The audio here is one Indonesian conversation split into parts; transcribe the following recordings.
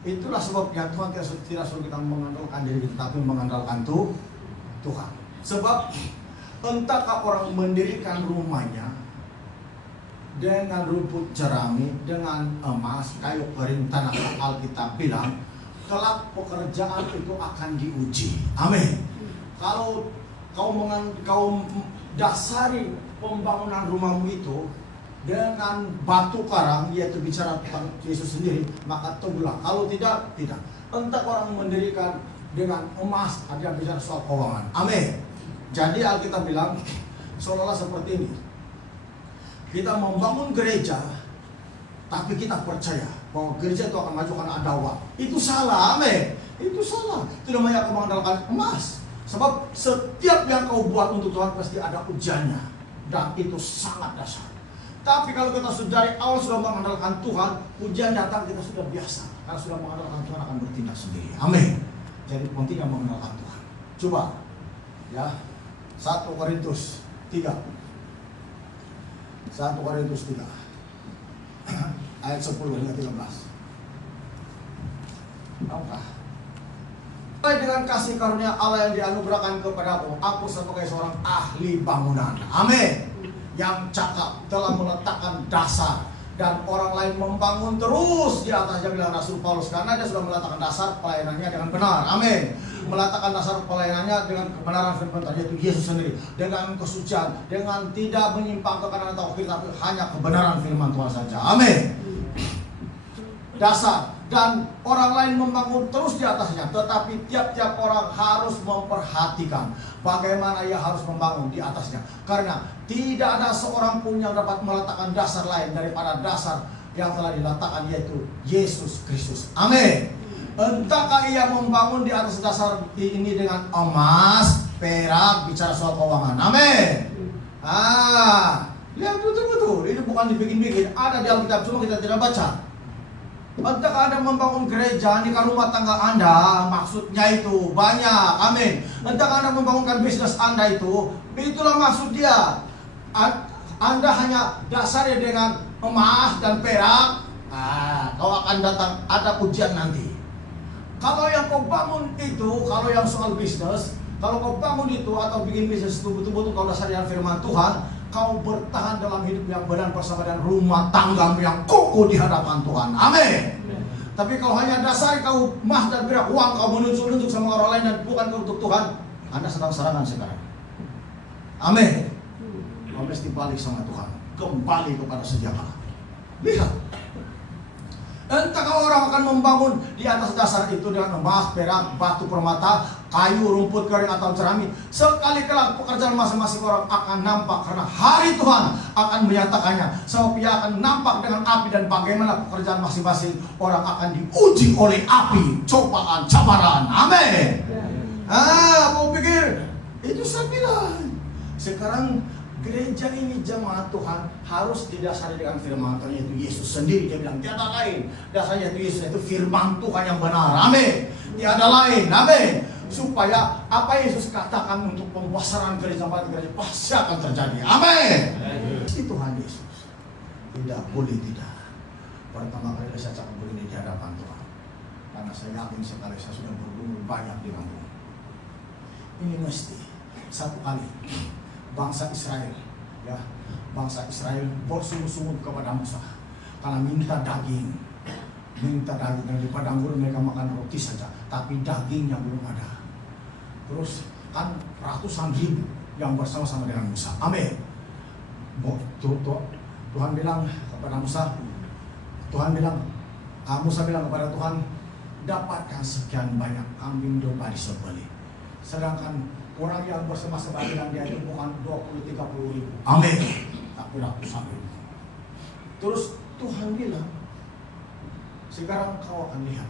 Itulah sebabnya Tuhan tidak suruh kita mengandalkan diri kita, tapi mengandalkan Tuhan. Sebab entahkah orang mendirikan rumahnya dengan rumput jerami, dengan emas, kayu kering, tanah. Alkitab bilang kelak pekerjaan itu akan diuji. Amin. Kalau kau dasari pembangunan rumahmu itu dengan batu karang, yaitu bicara tentang Yesus sendiri, maka tunggulah. Kalau tidak, tidak. Entah orang mendirikan dengan emas, ada bicara soal keuangan. Amin. Jadi Alkitab bilang seolah-olah seperti ini. Kita membangun gereja, tapi kita percaya bahwa gereja itu akan maju karena ada uang. Itu salah, amin. Itu salah. Itu namanya aku mengandalkan emas. Sebab setiap yang kau buat untuk Tuhan pasti ada ujiannya. Dan itu sangat dasar. Tapi kalau kita sudah dari awal sudah mengandalkan Tuhan, ujian datang kita sudah biasa. Karena sudah mengandalkan Tuhan akan bertindak sendiri. Amin. Jadi pentingnya mengandalkan Tuhan. Coba ya, 1 Korintus 3. 1 Korintus 3 ayat 10 hingga 13. Tahukah? Dengan kasih karunia Allah yang dianugerahkan kepadaku, aku sebagai seorang ahli bangunan, amin, yang cakap telah meletakkan dasar, dan orang lain membangun terus di atasnya, bilang Rasul Paulus, karena dia sudah meletakkan dasar pelayanannya dengan benar, amin. Meletakkan dasar pelayanannya dengan kebenaran firman tadi, yaitu Yesus sendiri, dengan kesucian, dengan tidak menyimpang ke kanan atau kiri, tapi hanya kebenaran firman Tuhan saja, amin. Dasar, dan orang lain membangun terus di atasnya, tetapi tiap-tiap orang harus memperhatikan bagaimana ia harus membangun di atasnya, karena tidak ada seorang pun yang dapat meletakkan dasar lain daripada dasar yang telah diletakkan, yaitu Yesus Kristus, amin. Entahkah ia membangun di atas dasar ini dengan emas, perak, bicara soal keuangan, amin. Lihat betul-betul, ini bukan dibikin-bikin, ada di Alkitab, cuma kita tidak baca. Entahkah Anda membangun gereja, nikah rumah tangga Anda, maksudnya itu banyak, amin. Entahkah Anda membangunkan bisnis Anda itu, itulah maksud dia. Anda hanya dasarnya dengan emas dan perak, kau akan datang, ada ujian nanti. Kalau yang kau bangun itu, kalau yang soal bisnis, kalau kau bangun itu atau bikin bisnis itu betul-betul kau dasarnya firman Tuhan, kau bertahan dalam hidup yang benar bersama dengan rumah tanggamu yang kokoh di hadapan Tuhan, amin. Tapi kalau hanya dasar kau emas dan perak, uang kau menunjuk-nunjuk sama orang lain dan bukan untuk Tuhan, Anda sedang serangan sekarang, amin. Kau mesti balik sama Tuhan, kembali kepada sedia kala. Lihat, entahkah orang akan membangun di atas dasar itu dengan emas, perak, batu permata, kayu, rumput kering atau jerami. Sekali kelak pekerjaan masing-masing orang akan nampak, karena hari Tuhan akan menyatakannya. Sebab ia akan nampak dengan api, dan bagaimana pekerjaan masing-masing orang akan diuji oleh api, cobaan, cabaran, amin. Mau pikir itu saya bilang. Sekarang gereja ini jemaat Tuhan harus didasari dengan firman Tuhan, yaitu Yesus sendiri. Dia bilang tiada lain dasarnya itu Yesus, itu firman Tuhan yang benar, amin. Tiada lain, amin. Supaya apa Yesus katakan untuk pembesaran gereja pasti akan terjadi, amin. Si Tuhan Yesus tidak boleh tidak. Pertama kali saya cakap begini di hadapan Tuhan, karena saya yakin sekali saya sudah bergumul banyak di kampung ini. Mesti satu kali bangsa Israel, ya, bangsa Israel bersungut-sungut kepada Musa karena minta daging, dan di padang gurun mereka makan roti saja, tapi dagingnya belum ada. Terus kan ratusan ribu yang bersama-sama dengan Musa, amin. Tuhan bilang kepada Musa, Musa bilang kepada Tuhan, dapatkan sekian banyak kambing domba disembelih, sedangkan orang yang bersama-sama dengan dia itu bukan 20-30 ribu, amin, tapi ratusan ribu. Terus Tuhan bilang, sekarang kau akan lihat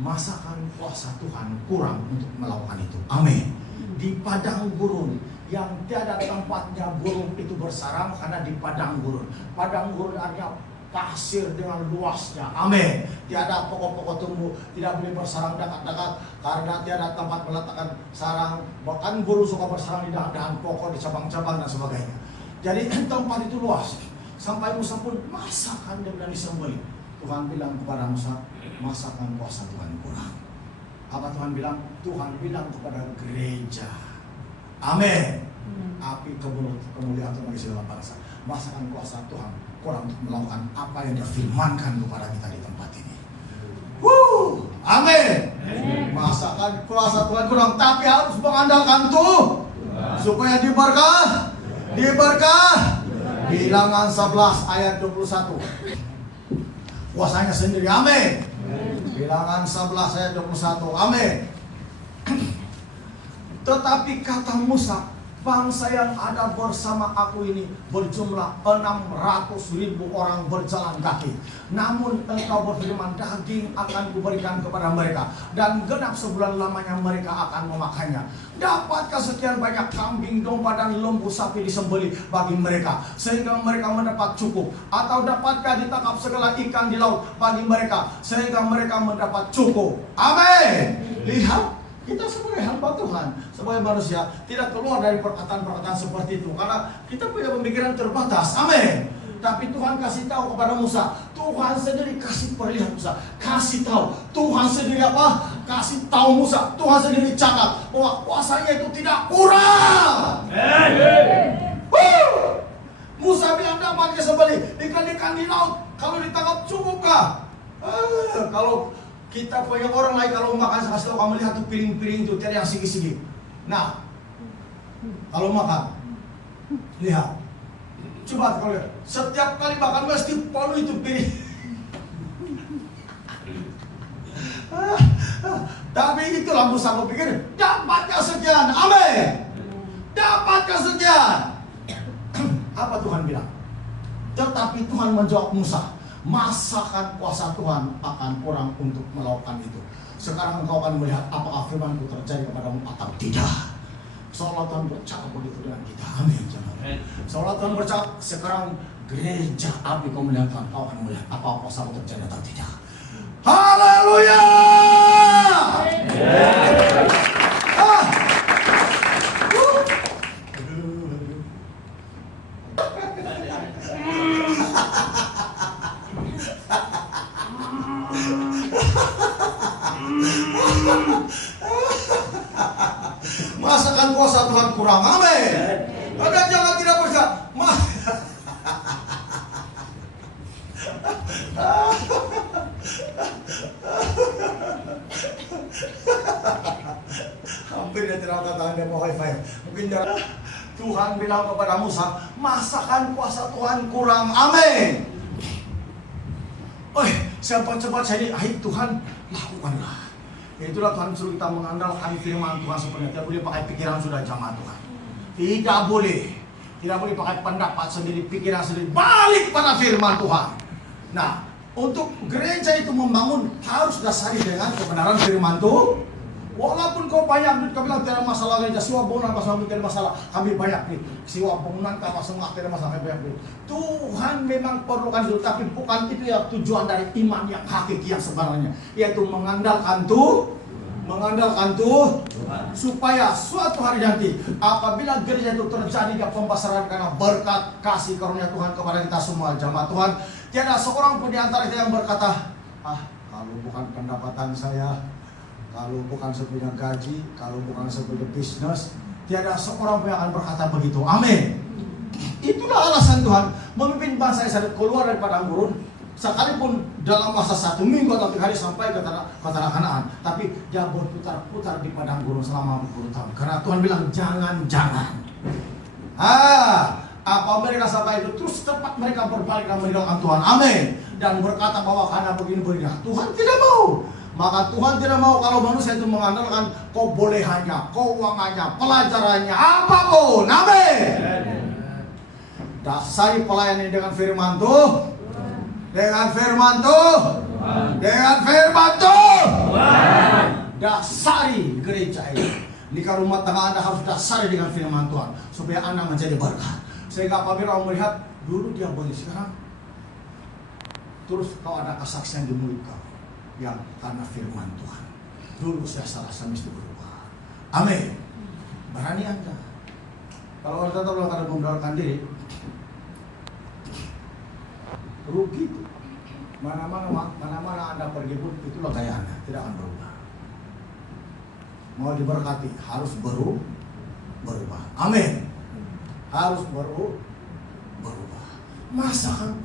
masakan kuasa Tuhan kurang untuk melakukan itu, amin. Di padang gurun yang tiada tempatnya burung itu bersarang, karena di padang gurun. Padang gurun artinya pasir dengan luasnya, amin. Tiada pokok-pokok tumbuh, tidak boleh bersarang dekat-dekat, karena tiada tempat meletakkan sarang. Bahkan burung suka bersarang di dahan-dahan pokok, di cabang-cabang dan sebagainya. Jadi tempat itu luas. Sampai Musa pun masakan dia bilang disembelih. Tuhan bilang kepada Musa, masakan kuasa Tuhan kurang. Apa Tuhan bilang? Tuhan bilang kepada gereja. Amin. Api kemuliaan Tuhan bagi segala bangsa. Masakan kuasa Tuhan kurang untuk melakukan apa yang difirmankan kepada kita di tempat ini. Amin. Masakan kuasa Tuhan kurang, tapi harus mengandalkan Tuhan supaya diberkah. Bilangan 11 ayat 21. Kuasanya sendiri. Amin. Bilangan 11 ayat 21. Amin. Tetapi kata Musa, bangsa yang ada bersama aku ini berjumlah 600.000 orang berjalan kaki. Namun engkau berfirman, daging akan kuberikan kepada mereka, dan genap sebulan lamanya mereka akan memakannya. Dapatkah sekian banyak kambing, domba, dan lembu sapi disembelih bagi mereka, sehingga mereka mendapat cukup? Atau dapatkah ditangkap segala ikan di laut bagi mereka, sehingga mereka mendapat cukup? Amin. Lihat, kita sebagai hamba Tuhan, sebagai manusia, tidak keluar dari perkataan-perkataan seperti itu, karena kita punya pemikiran terbatas. Amin. Tapi Tuhan kasih tahu kepada Musa, Tuhan sendiri kasih perintah Musa, kasih tahu. Tuhan sendiri apa? Kasih tahu Musa. Tuhan sendiri catat bahwa kuasanya itu tidak kurang. Musa bilang, dapat disembelih ikan-ikan di laut, kalau ditangkap cukupkah? Kalau kita punya orang lain, kalau makan, kasih tahu, kamu lihat tuh piring-piring itu tiada yang sigi-sigi. Nah, kalau makan, lihat, coba kalau lihat, setiap kali makan mesti penuh itu piring. Tapi itulah Musa berpikir, dapatkah sekian? Amin. Dapatkah sekian? Apa Tuhan bilang? Tetapi Tuhan menjawab Musa, masakan kuasa Tuhan akan kurang untuk melakukan itu. Sekarang engkau akan melihat apakah firman-Ku terjadi kepadamu atau tidak. Seolah Tuhan bercakap begitu dengan kita. Amin. Seolah Tuhan bercakap, sekarang gereja api kau melihat Tuhan, kau akan melihat apa kuasa terjadi atau tidak. Haleluya. Masakan kuasa Tuhan kurang. Amin. Anda jangan tidak percaya. Hampir dia tidak katakan dia mau high five. Mungkin dia, Tuhan bilang kepada Musa, masakan kuasa Tuhan kurang. Amin. Siapa cepat saya ini, Tuhan, lakukanlah. Itulah Tuhan suruh kita mengandalkan firman Tuhan sepenuhnya. Tidak boleh pakai pikiran sudah jamaah Tuhan. Tidak boleh. Tidak boleh pakai pendapat sendiri, pikiran sendiri. Balik pada firman Tuhan. Nah, untuk gereja itu membangun harus dasari dengan kebenaran firman Tuhan. Walaupun kau banyak duit, kau bilang tidak masalah gereja, siwa bangunan pas tidak masalah, kami banyak duit. Siwa bangunan kapal semua tidak masalah, kami banyak duit. Tuhan memang perlukan itu, tapi bukan itu yang tujuan dari iman yang hakiki yang sebenarnya, yaitu mengandalkan Tuhan, supaya suatu hari nanti apabila gereja itu terjadi pembesaran karena berkat kasih karunia Tuhan kepada kita semua jamaah Tuhan, tiada seorang pun di antara kita yang berkata, kalau bukan pendapatan saya, kalau bukan sepunya gaji, kalau bukan sepunya bisnis, tiada seorang pun yang akan berkata begitu. Amin. Itulah alasan Tuhan memimpin bangsa Israel keluar dari padang gurun, sekalipun dalam masa 1 minggu atau 3 hari sampai ke tanah Kanaan, tapi dia berputar-putar di padang gurun selama 40 tahun. Karena Tuhan bilang jangan. Apa mereka sampai itu, terus tepat mereka berbalik dan meninggalkan Tuhan. Amin. Dan berkata bahwa karena begini. Tuhan tidak mau. Maka Tuhan tidak mau kalau manusia itu mengandalkan kebolehannya, keuangannya, pelajarannya, apapun. Amin. Dasari pelayanan dengan firman Tuhan. Dasari gereja ini. Jika rumah tangga Anda harus dasari dengan firman Tuhan, supaya Anda menjadi berkat. Sehingga apabila orang melihat, dulu dia boleh, sekarang terus kau ada kesaksian di mulut kau, yang karena firman Tuhan. Dulu saya salah, saya mesti berubah. Amin. Berani Anda. Kalau Anda tetap melakukan membenarkan diri, rugi itu. Mana-mana Anda pergi pun itulah gaya Anda, tidak akan berubah. Mau diberkati harus berubah. Amin. Harus berubah. Masakan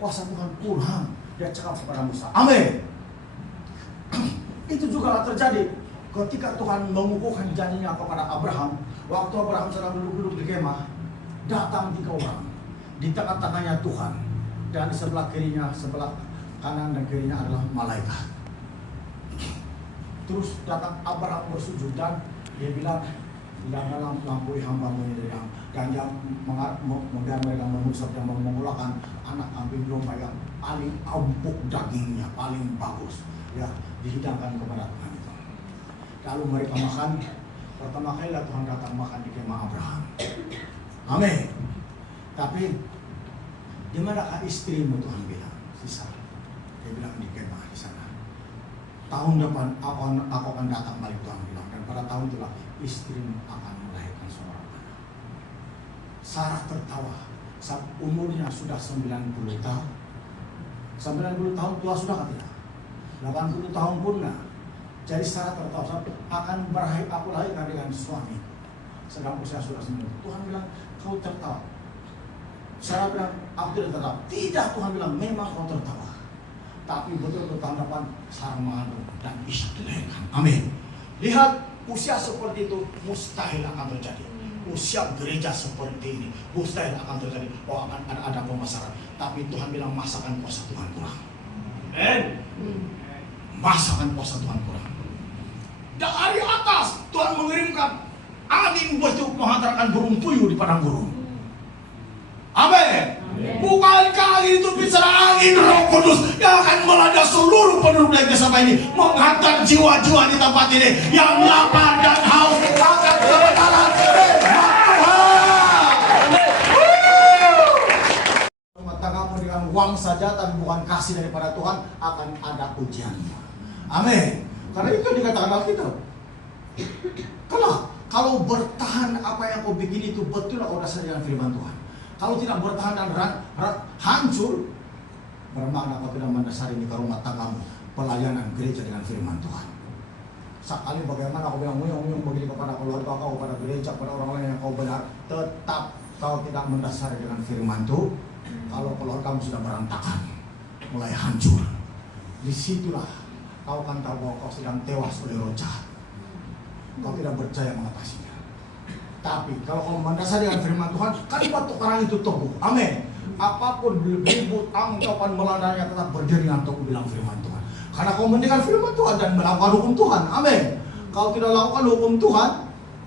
kuasa Tuhan kurang, dia cakap kepada Musa. Amin. Itu juga terjadi ketika Tuhan mengukuhkan janjinya kepada Abraham. Waktu Abraham sedang duduk-duduk di kemah, datang 3 orang. Di tengah-tengahnya Tuhan, dan di sebelah kirinya, sebelah kanan dan kirinya adalah malaikat. Terus datang Abraham bersujud dan dia bilang, janganlah melampaui hamba-Mu ini, dan yang mereka mengusap dan mengulangkan anak kambing domba yang paling empuk dagingnya, paling bagus, ya dihidangkan kepada Tuhan itu. Lalu mereka makan. Pertama kali Tuhan datang makan di kemah Abraham. Amin. Tapi di manakah istrimu, Tuhan bilang? Sisa. Dia bilang di kemah di sana. Tahun depan aku akan datang balik, Tuhan bilang. Dan pada tahun itulah istrimu akan melahirkan seorang anak. Sarah tertawa. Saat umurnya sudah 90 tahun. 90 tahun tua sudah kan tidak? 80 tahun pun nah. Jadi Sarah tertawa, akan aku lahirkan dengan suami. Sedang usia sudah 90. Tuhan bilang, kau tertawa. Sarah bilang, aku tidak tertawa. Tidak, Tuhan bilang, memang kau tertawa. Tapi betul-betul tahun depan Sarah mengandung dan Ishak dilahirkan. Amin. Lihat, usia seperti itu mustahil akan terjadi. Usia gereja seperti ini mustahil akan terjadi. Oh, akan ada pemasaran. Tapi Tuhan bilang, masakan kuasa Tuhan kurang. Masakan kuasa Tuhan kurang. Dari atas Tuhan mengirimkan angin untuk menghantarkan burung puyuh di padang gurun. Amin. Bukankah angin itu bicara angin Roh Kudus yang akan melanda seluruh penduduk desa ini, menghantar jiwa-jiwa di tempat ini yang lapar dan haus akan kebenaran rumah tanggamu dengan uang saja tapi bukan kasih daripada Tuhan, akan ada ujiannya. Amin. Karena itu dikatakan Alkitab. Kalau bertahan apa yang kau bikin itu betul kau dasar dengan firman Tuhan. Kalau tidak bertahan dan hancur, bermakna kau tidak mendasari di rumah tanggamu pelayanan gereja dengan firman Tuhan. Sekali bagaimana kau bilang nguyong-nguyong begini kepada keluarga kau, kepada gereja, kepada orang lain yang kau benar, tetap kau tidak mendasari dengan firman Tuhan. Kalau keluargamu sudah berantakan, mulai hancur, disitulah kau akan tahu bahwa kau sedang tewas oleh roh jahat. Kau tidak percaya mengatasinya. Tapi kalau kau mendasari dengan firman Tuhan, kan batu karang itu teguh. Amin. Apapun ribut angin kapan melandanya tetap berdiri dengan teguh bilang firman Tuhan. Karena kau mendengar firman Tuhan dan melakukan hukum Tuhan. Amin. Kalau tidak lakukan hukum Tuhan,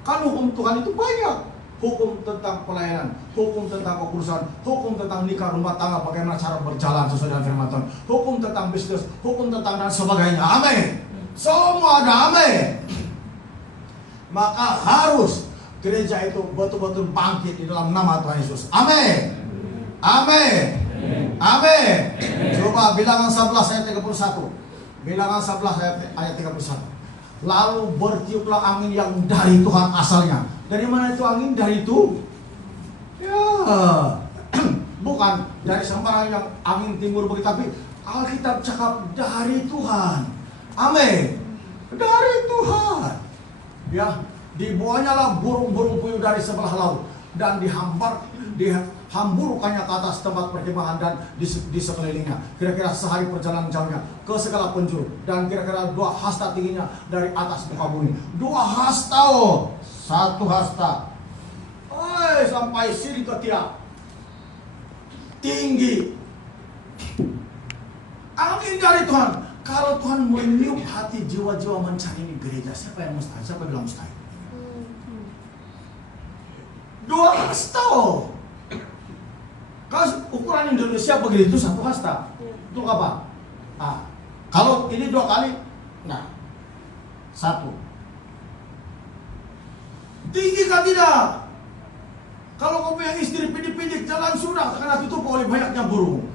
kan hukum Tuhan itu banyak. Hukum tentang pelayanan, hukum tentang kekurusan, hukum tentang nikah, rumah tangga, bagaimana cara berjalan sesuai dengan firman Tuhan, hukum tentang bisnis, hukum tentang dan sebagainya. Amin. Semua ada. Amin. Maka harus gereja itu betul-betul bangkit di dalam nama Tuhan Yesus. Amin. Amin. Amin. Coba Bilangan 11 ayat 31. Bilangan 11 ayat 31. Lalu bertiuplah angin yang dari Tuhan asalnya. Dari mana itu angin? Dari itu? Ya, bukan dari sembarang yang angin timur begitu, tapi Alkitab cakap dari Tuhan. Amin. Dari Tuhan. Ya, dibawanyalah burung-burung puyuh dari sebelah laut dan dihamburkannya ke atas tempat perkemahan dan di sekelilingnya. Kira-kira sehari perjalanan jauhnya ke segala penjuru, dan kira-kira 2 hasta tingginya dari atas muka bumi. 2 hasta, 1 hasta. Sampai sini ke tiap. Tinggi. Angin dari Tuhan. Kalau Tuhan meniup hati jiwa-jiwa mencari ini gereja, siapa yang mustahil? Siapa yang bilang mustahil? 2 hasta. Kalau ukuran Indonesia begitu 1 hasta. Untuk apa? Kalau ini 2 kali, 1. Tinggi kan tidak? Kalau kau punya istri pidik-pidik jalan sudah karena tutup oleh banyaknya burung.